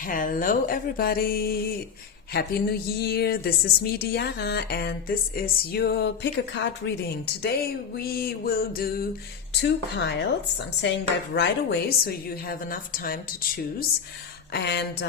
Hello, everybody. Happy New Year. This is me, Diara, and this is your pick a card reading. Today we will do two piles. I'm saying that right away so you have enough time to choose. And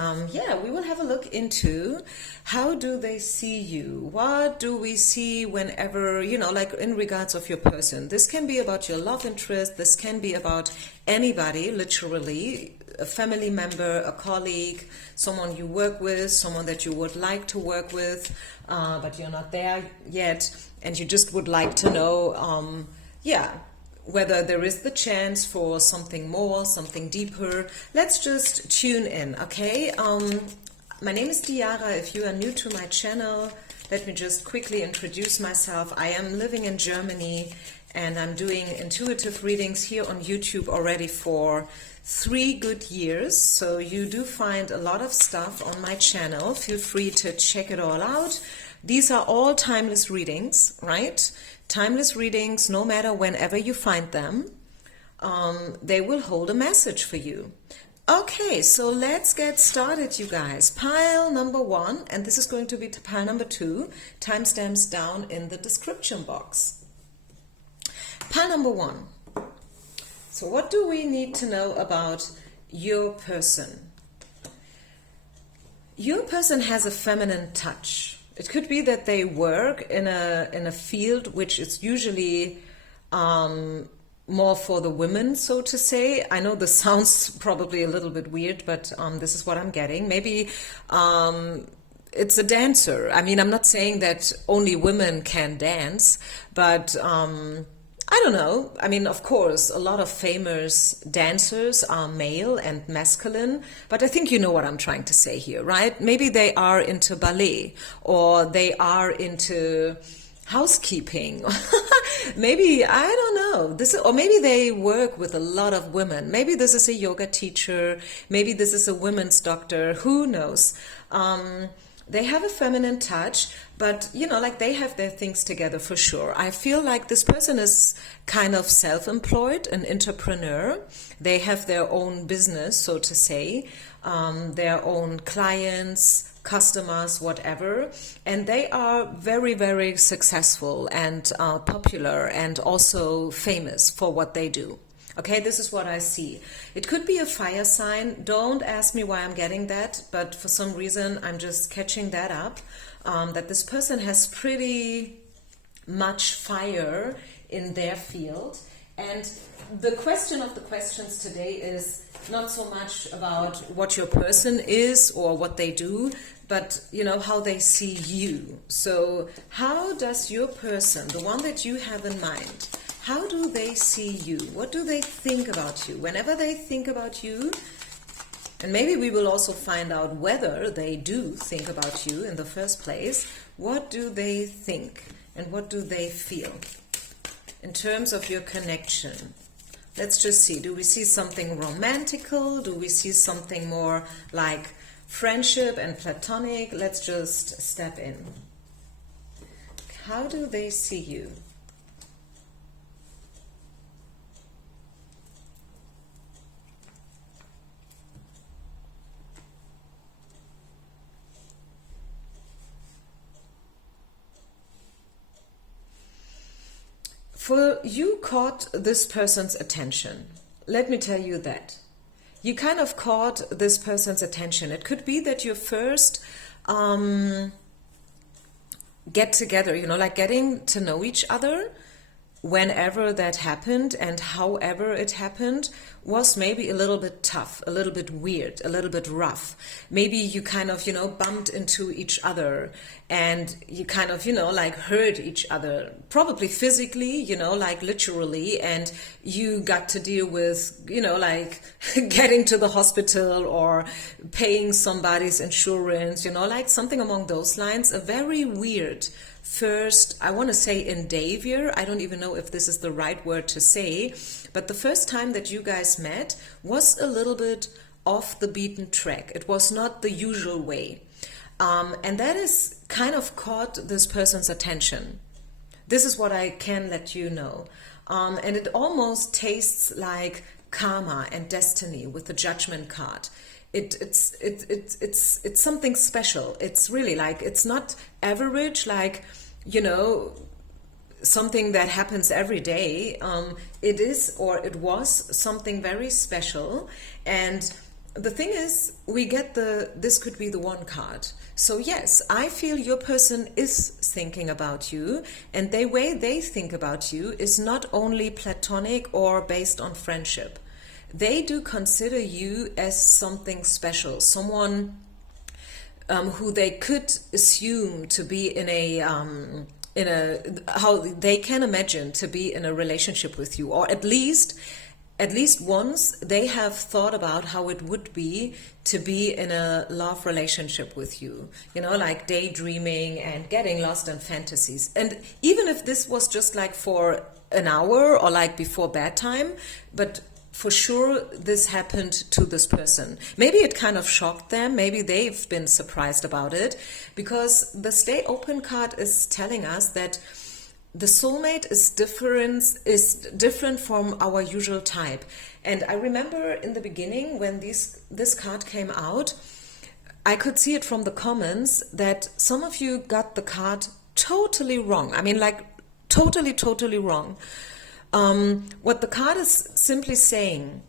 we will have a look into how do they see you? What do we see whenever, like in regards of your person? This can be about your love interest. This can be about anybody, literally, a family member, a colleague, someone you work with, someone that you would like to work with, but you're not there yet, and you just would like to know, whether there is the chance for something more, something deeper. Let's just tune in, okay? My name is Diara. If you are new to my channel, let me just quickly introduce myself. I am living in Germany, and I'm doing intuitive readings here on YouTube already for 3 good years. So you do find a lot of stuff on my channel. Feel free to check it all out. These are all timeless readings, right? Timeless readings, no matter whenever you find them, they will hold a message for you. Okay, so let's get started, you guys. Pile number 1, and this is going to be pile number 2. Timestamps down in the description box. Pile number 1. So what do we need to know about your person? Your person has a feminine touch. It could be that they work in a field which is usually more for the women, so to say. I know this sounds probably a little bit weird, but this is what I'm getting. Maybe it's a dancer. I mean, I'm not saying that only women can dance, but I don't know. I mean, of course, a lot of famous dancers are male and masculine, but I think you know what I'm trying to say here, right? Maybe they are into ballet, or they are into housekeeping. Maybe, I don't know. Or maybe they work with a lot of women. Maybe this is a yoga teacher. Maybe this is a women's doctor. Who knows? They have a feminine touch, but, they have their things together for sure. I feel like this person is kind of self-employed, an entrepreneur. They have their own business, so to say, their own clients, customers, whatever. And they are very, very successful and popular and also famous for what they do. Okay, this is what I see. It could be a fire sign. Don't ask me why I'm getting that, but for some reason I'm just catching that up, that this person has pretty much fire in their field. And the question of the questions today is not so much about what your person is or what they do, but how they see you. So how does your person, the one that you have in mind, how do they see you? What do they think about you? Whenever they think about you, and maybe we will also find out whether they do think about you in the first place, what do they think and what do they feel in terms of your connection? Let's just see. Do we see something romantical? Do we see something more like friendship and platonic? Let's just step in. How do they see you? For you caught this person's attention. Let me tell you that. You kind of caught this person's attention. It could be that you first get together, like getting to know each other. Whenever that happened and however it happened was maybe a little bit tough, a little bit weird, a little bit rough. Maybe you kind of, bumped into each other and you kind of, hurt each other, probably physically, literally, and you got to deal with, getting to the hospital or paying somebody's insurance, something along those lines. A very weird first, I want to say endeavor. I don't even know if this is the right word to say, but the first time that you guys met was a little bit off the beaten track. It was not the usual way. And that is kind of caught this person's attention. This is what I can let you know. And it almost tastes like karma and destiny with the judgment card. It's something special. It's really like, it's not average, like, you know, something that happens every day. It is, or it was, something very special. And the thing is, we get this could be the one card. So yes, I feel your person is thinking about you, and the way they think about you is not only platonic or based on friendship. They do consider you as something special, someone who they could assume to be in a how they can imagine to be in a relationship with you, or at least once they have thought about how it would be to be in a love relationship with you, you know, like daydreaming and getting lost in fantasies. And even if this was just like for an hour or like before bedtime, but for sure this happened to this person. Maybe it kind of shocked them, maybe they've been surprised about it, because the Stay Open card is telling us that the soulmate is different from our usual type. And I remember in the beginning when this card came out, I could see it from the comments that some of you got the card totally wrong. I mean, like totally wrong. What the card is simply saying,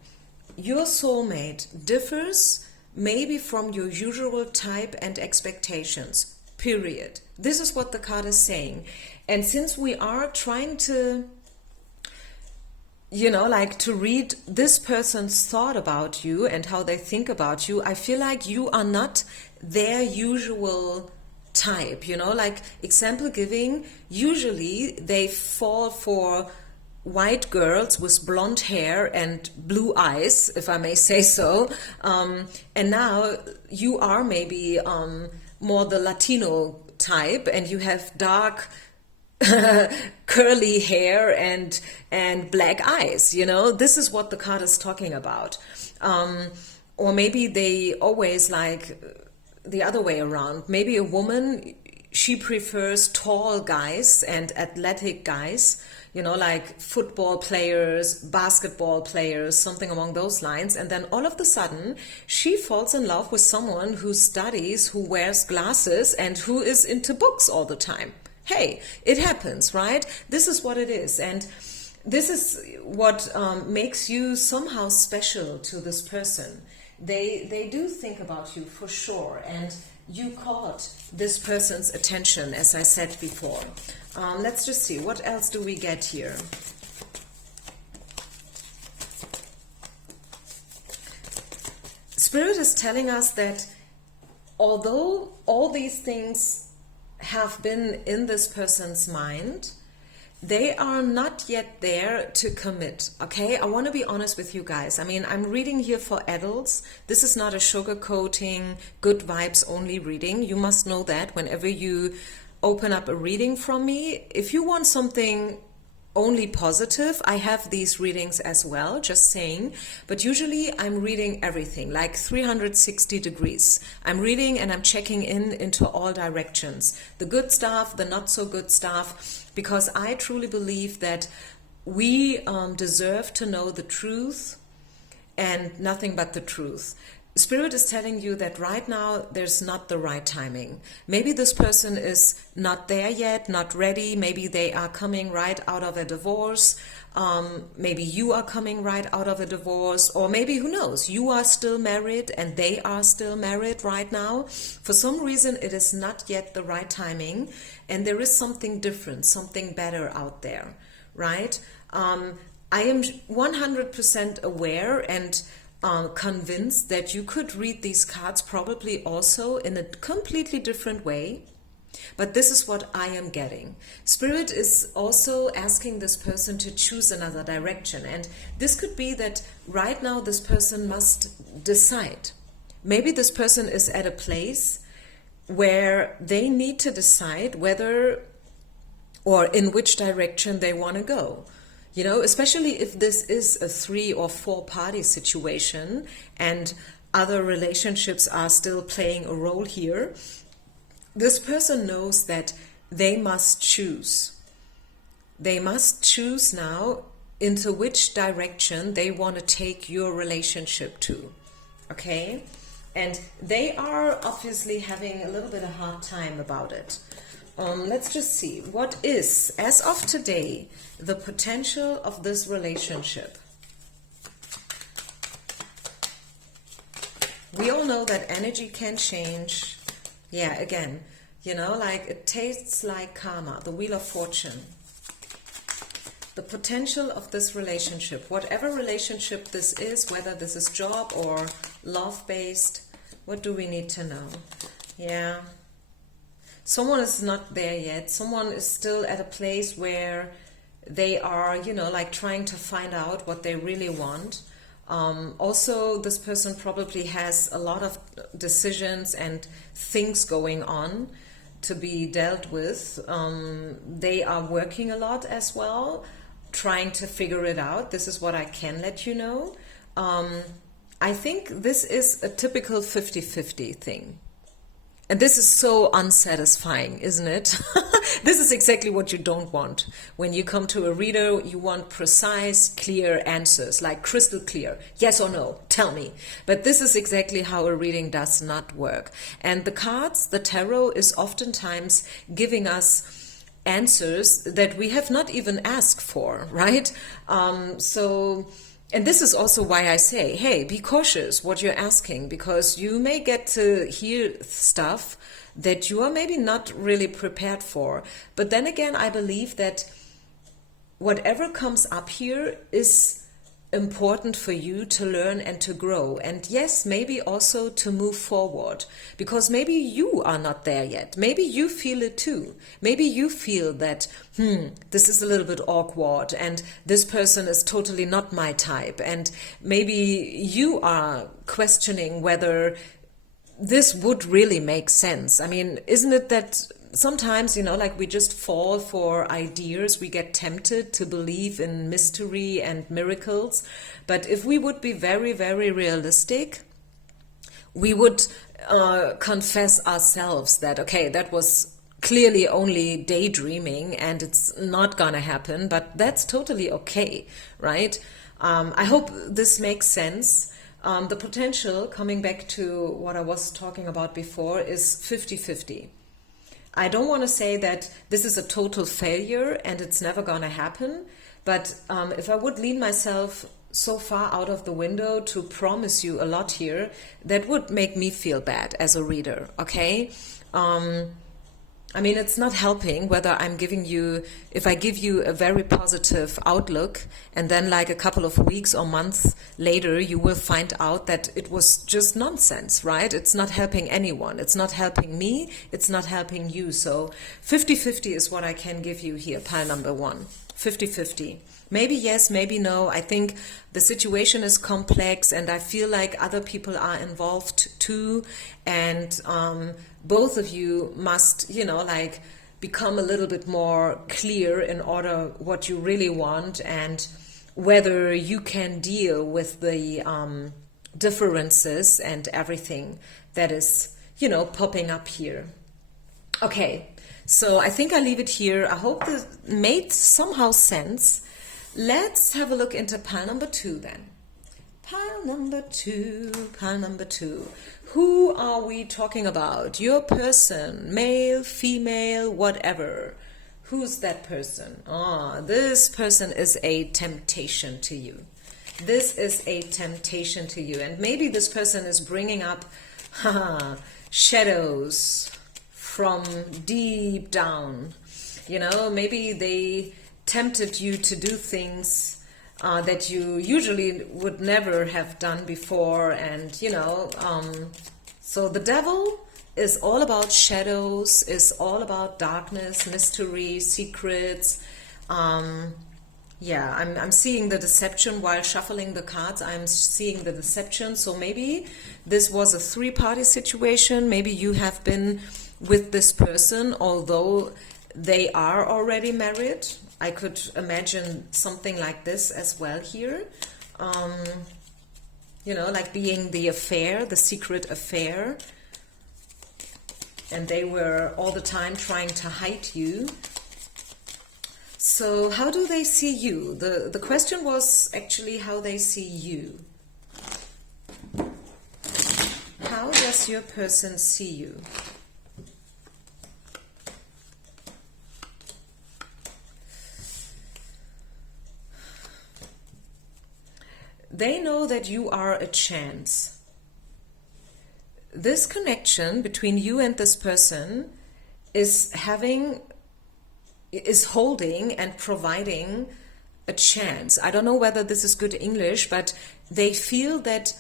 your soulmate differs maybe from your usual type and expectations, period. This is what the card is saying. And since we are trying to, you know, like to read this person's thought about you and how they think about you, I feel like you are not their usual type, you know, like example giving, usually they fall for white girls with blonde hair and blue eyes, if I may say so. And now you are maybe more the Latino type, and you have dark curly hair and black eyes, you know. This is what the card is talking about. Or maybe they always like the other way around. Maybe a woman, she prefers tall guys and athletic guys, you know, like football players, basketball players, something along those lines. And then all of a sudden, she falls in love with someone who studies, who wears glasses, and who is into books all the time. Hey, it happens, right? This is what it is. And this is what makes you somehow special to this person. They do think about you for sure. And you caught this person's attention, as I said before. Let's just see, what else do we get here? Spirit is telling us that although all these things have been in this person's mind, they are not yet there to commit, okay? I want to be honest with you guys. I mean, I'm reading here for adults. This is not a sugarcoating, good vibes only reading. You must know that whenever you open up a reading from me. If you want something only positive, I have these readings as well, just saying. But usually I'm reading everything, like 360 degrees. I'm reading and I'm checking into all directions. The good stuff, the not so good stuff, because I truly believe that we deserve to know the truth and nothing but the truth. Spirit is telling you that right now there's not the right timing. Maybe this person is not there yet, not ready. Maybe they are coming right out of a divorce. Maybe you are coming right out of a divorce. Or maybe, who knows, you are still married and they are still married right now. For some reason, it is not yet the right timing. And there is something different, something better out there, right? I am 100% aware and convinced that you could read these cards probably also in a completely different way, but this is what I am getting. Spirit is also asking this person to choose another direction, and this could be that right now this person must decide. Maybe this person is at a place where they need to decide whether or in which direction they want to go. You know, especially if this is a 3 or 4 party situation and other relationships are still playing a role here, this person knows that they must choose. They must choose now into which direction they want to take your relationship to. Okay? And they are obviously having a little bit of a hard time about it. Let's just see. What is, as of today, the potential of this relationship? We all know that energy can change. Yeah, again, you know, like it tastes like karma, the Wheel of Fortune. The potential of this relationship, whatever relationship this is, whether this is job or love-based, what do we need to know? Yeah. Someone is not there yet. Someone is still at a place where they are, you know, like trying to find out what they really want. Also, this person probably has a lot of decisions and things going on to be dealt with. They are working a lot as well, trying to figure it out. This is what I can let you know. I think this is a typical 50-50 thing. And this is so unsatisfying, isn't it? This is exactly what you don't want. When you come to a reader, you want precise, clear answers, like crystal clear, yes or no, tell me. But this is exactly how a reading does not work. And the cards, the tarot, is oftentimes giving us answers that we have not even asked for, right? And this is also why I say, hey, be cautious what you're asking, because you may get to hear stuff that you are maybe not really prepared for. But then again, I believe that whatever comes up here is important for you to learn and to grow. And yes, maybe also to move forward, because maybe you are not there yet. Maybe you feel it too. Maybe you feel that, this is a little bit awkward and this person is totally not my type. And maybe you are questioning whether this would really make sense. I mean, isn't it that sometimes, you know, like we just fall for ideas, we get tempted to believe in mystery and miracles. But if we would be very, very realistic, we would confess ourselves that, okay, that was clearly only daydreaming and it's not gonna happen, but that's totally okay, right? I hope this makes sense. The potential, coming back to what I was talking about before, is 50-50. I don't want to say that this is a total failure and it's never going to happen, but if I would lean myself so far out of the window to promise you a lot here, that would make me feel bad as a reader, okay? I mean, it's not helping whether I'm giving you, if I give you a very positive outlook and then like a couple of weeks or months later, you will find out that it was just nonsense, right? It's not helping anyone. It's not helping me. It's not helping you. So 50-50 is what I can give you here, pile number 1. 50-50. Maybe yes, maybe no. I think the situation is complex and I feel like other people are involved too. And both of you must, you know, like become a little bit more clear in order what you really want and whether you can deal with the differences and everything that is, you know, popping up here. Okay, so I think I leave it here. I hope this made somehow sense. Let's have a look into pile number 2 then. Pile number 2, pile number 2. Who are we talking about? Your person, male, female, whatever. Who's that person? This person is a temptation to you. This is a temptation to you. And maybe this person is bringing up shadows from deep down. You know, maybe they tempted you to do things that you usually would never have done before. And, you know, so the devil is all about shadows, is all about darkness, mystery, secrets. Yeah, I'm seeing the deception while shuffling the cards. I'm seeing the deception. So maybe this was a 3-party situation. Maybe you have been with this person, although they are already married. I could imagine something like this as well here. You know, like being the affair, the secret affair. And they were all the time trying to hide you. So how do they see you? The question was actually how they see you. How does your person see you? They know that you are a chance. This connection between you and this person is holding and providing a chance. I don't know whether this is good English, but they feel that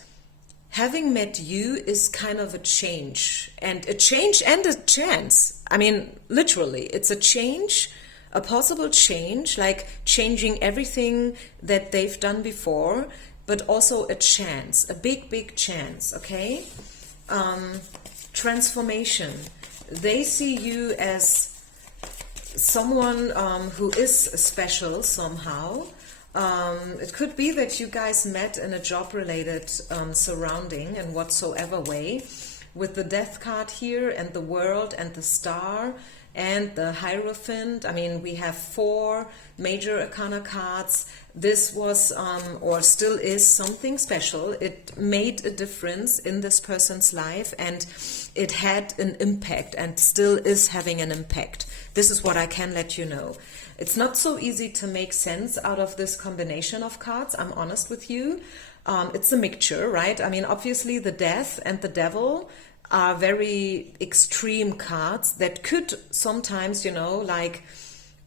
having met you is kind of a change and a chance. I mean, literally, it's a change, a possible change, like changing everything that they've done before, but also a chance, a big chance, okay? Transformation. They see you as someone who is special somehow. It could be that you guys met in a job-related surrounding in whatsoever way, with the Death card here and the World and the Star and the Hierophant. I mean, we have 4 major arcana cards. This was or still is something special. It made a difference in this person's life, and it had an impact and still is having an impact. This is what I can let you know. It's not so easy to make sense out of this combination of cards, I'm honest with you. It's a mixture, right? I mean, obviously the Death and the Devil are very extreme cards that could sometimes, you know, like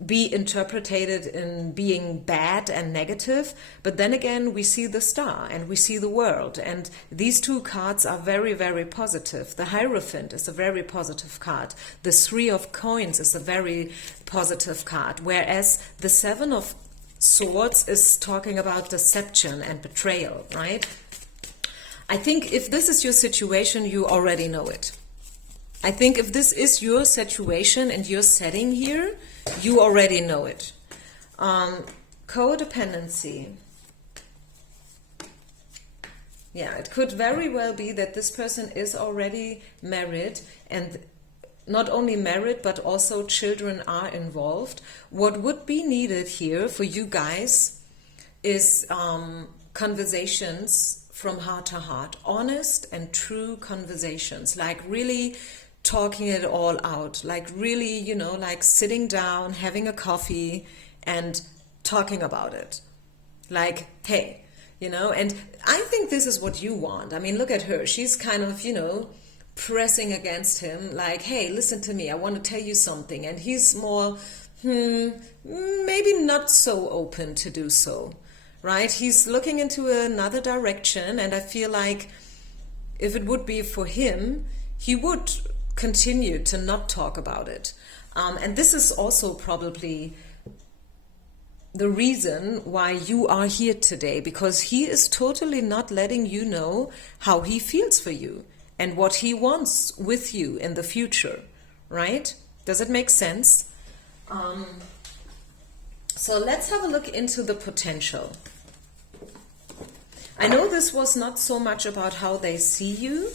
be interpreted in being bad and negative. But then again, we see the Star and we see the World, and these 2 cards are very positive. The Hierophant is a very positive card. The 3 of Coins is a very positive card, whereas the 7 of Swords is talking about deception and betrayal, right? I think if this is your situation, you already know it. I think if this is your situation and your setting here, you already know it. Codependency. Yeah, it could very well be that this person is already married, and not only married, but also children are involved. What would be needed here for you guys is conversations from heart to heart, honest and true conversations, like really talking it all out, like really, you know, like sitting down, having a coffee and talking about it. Like, hey, you know, and I think this is what you want. I mean, look at her. She's kind of, you know, pressing against him, like, hey, listen to me, I want to tell you something. And he's more, maybe not so open to do so, right? He's looking into another direction, and I feel like if it would be for him, he would continue to not talk about it. And this is also probably the reason why you are here today, because he is totally not letting you know how he feels for you and what he wants with you in the future, right? Does it make sense? So let's have a look into the potential. I know this was not so much about how they see you.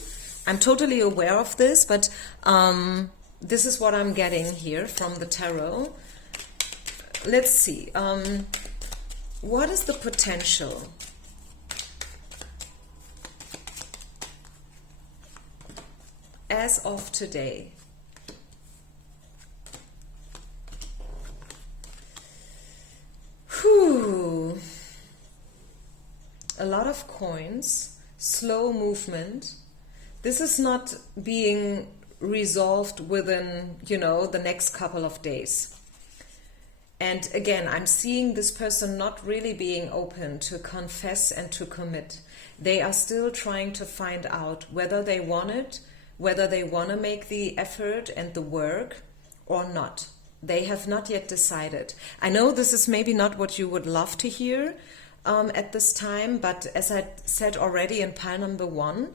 I'm totally aware of this, but this is what I'm getting here from the tarot. Let's see. What is the potential? As of today. Whew. A lot of coins, slow movement. This is not being resolved within, you know, the next couple of days. And again, I'm seeing this person not really being open to confess and to commit. They are still trying to find out whether they want it, whether they want to make the effort and the work or not. They have not yet decided. I know this is maybe not what you would love to hear at this time, but as I said already in pile number 1,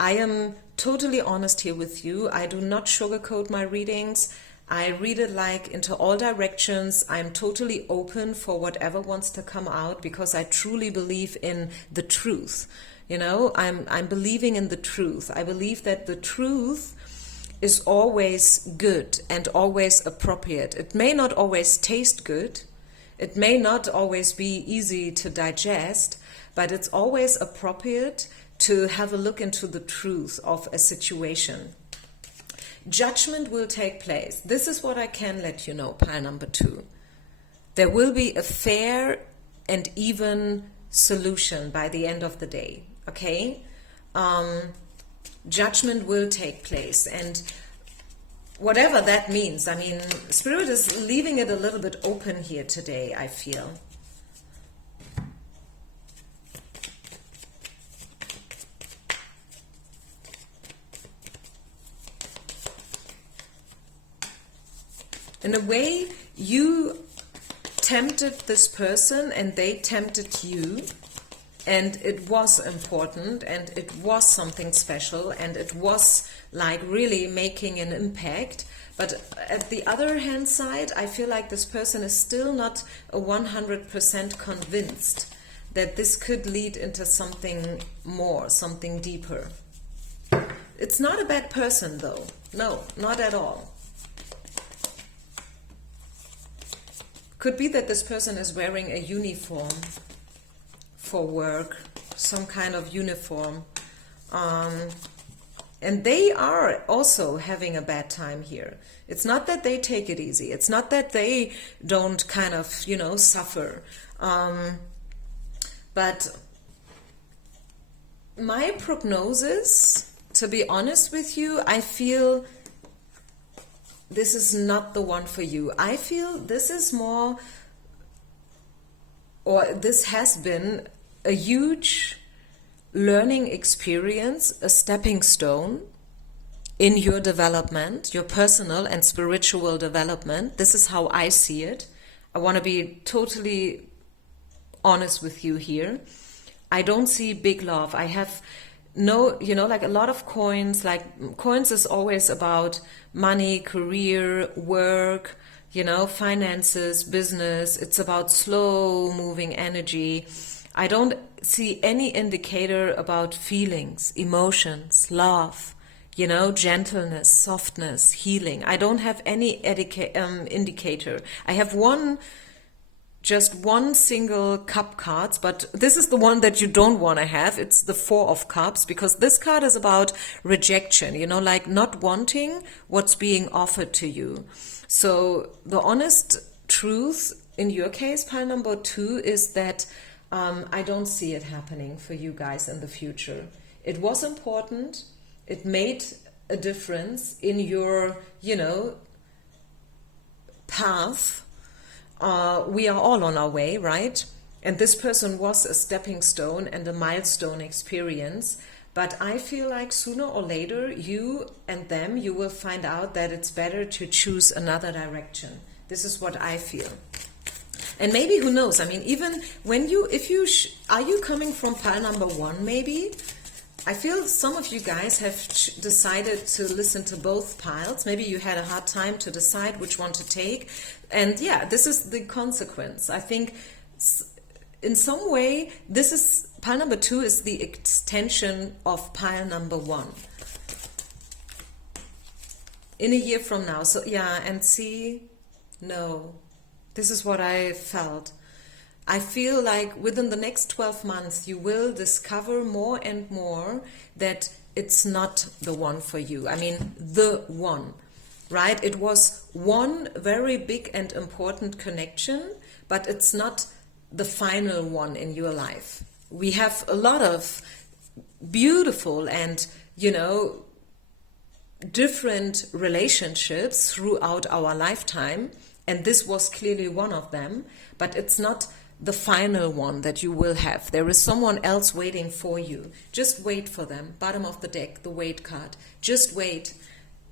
I am totally honest here with you. I do not sugarcoat my readings. I read it like into all directions. I'm totally open for whatever wants to come out, because I truly believe in the truth. You know, I'm believing in the truth. I believe that the truth is always good and always appropriate. It may not always taste good. It may not always be easy to digest, but it's always appropriate to have a look into the truth of a situation. Judgment will take place. This is what I can let you know, pile number 2. There will be a fair and even solution by the end of the day, okay? Judgment will take place, and whatever that means, I mean, Spirit is leaving it a little bit open here today, I feel. In a way, you tempted this person and they tempted you, and it was important and it was something special and it was like really making an impact. But at the other hand side, I feel like this person is still not 100% convinced that this could lead into something more, something deeper. It's not a bad person though. No, not at all. Could be that this person is wearing a uniform for work, some kind of uniform. And they are also having a bad time here. It's not that they take it easy. It's not that they don't kind of, suffer. But my prognosis, to be honest with you, I feel this is not the one for you. I feel this is more, or this has been a huge learning experience, a stepping stone in your development, your personal and spiritual development. This is how I see it. I want to be totally honest with you here. I don't see big love. I have no, like a lot of coins, like coins is always about money, career, work, finances, business. It's about slow moving energy. I don't see any indicator about feelings, emotions, love, gentleness, softness, healing. I don't have any indicator. I have just one single cup cards, but this is the one that you don't want to have. It's the 4 of Cups, because this card is about rejection, like not wanting what's being offered to you. So the honest truth in your case, pile number 2, is that I don't see it happening for you guys in the future. It was important. It made a difference in your, path. We are all on our way, right? And this person was a stepping stone and a milestone experience. But I feel like sooner or later, you and them, you will find out that it's better to choose another direction. This is what I feel. And maybe, who knows? I mean, even when are you coming from pile number 1, maybe? I feel some of you guys have decided to listen to both piles. Maybe you had a hard time to decide which one to take. And yeah, this is the consequence. I think in some way, pile number 2 is the extension of pile number 1. In a year from now. So yeah, and see, no, this is what I felt. I feel like within the next 12 months, you will discover more and more that it's not the one for you. I mean, the one, right? It was one very big and important connection, but it's not the final one in your life. We have a lot of beautiful and, different relationships throughout our lifetime, and this was clearly one of them, but it's not the final one that you will have. There is someone else waiting for you. Just wait for them. Bottom of the deck, the wait card. Just wait.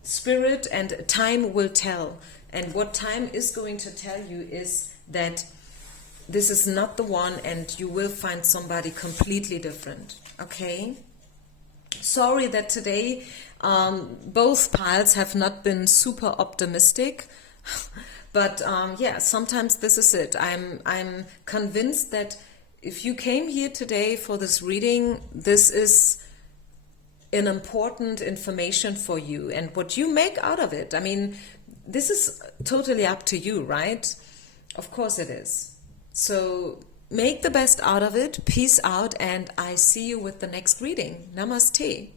Spirit and time will tell. And what time is going to tell you is that this is not the one, and you will find somebody completely different. Okay? Sorry that today both piles have not been super optimistic. But yeah, sometimes this is it. I'm convinced that if you came here today for this reading, this is an important information for you. And what you make out of it, I mean, this is totally up to you, right? Of course it is. So make the best out of it. Peace out, and I see you with the next reading. Namaste.